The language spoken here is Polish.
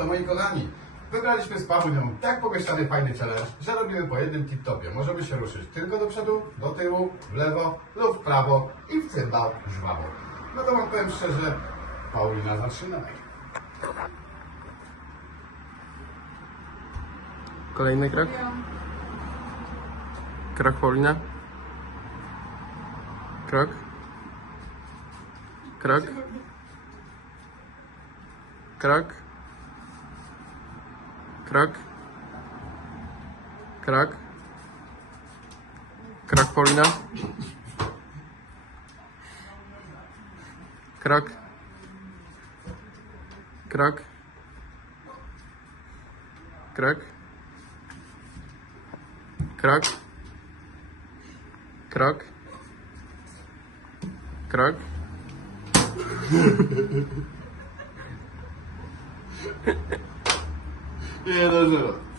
to moi kochani, wybraliśmy z Pawłem tak pomieszczany fajny challenge, że robimy po jednym tip-topie. Możemy się ruszyć tylko do przodu, do tyłu, w lewo lub w prawo i w cymbał żwawo. No to wam powiem szczerze, Paulina zaczynaj. Kolejny krok. Krok Paulina. Krok. Krok. Krok. Krak. Krak. Krak Polina. Krak. Krak. Krak. Krak. Krak. Krak. Krak. Yeah, that's it.